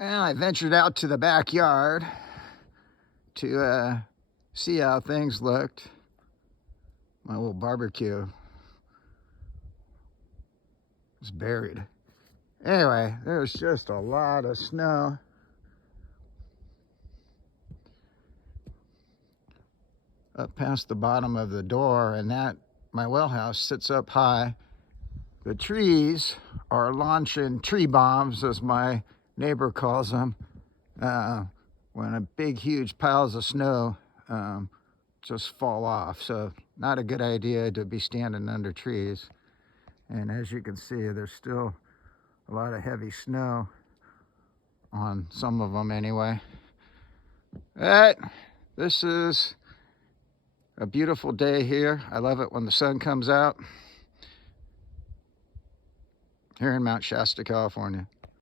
Well, I ventured out to the backyard to see how things looked. My little barbecue was buried. Anyway, there's just a lot of snow. Up past the bottom of the door, and that my well house sits up high. The trees are launching tree bombs, as my neighbor calls them, when a big, huge piles of snow just fall off. So not a good idea to be standing under trees. And as you can see, there's still a lot of heavy snow on some of them anyway. But this is a beautiful day here. I love it when the sun comes out here in Mount Shasta, California.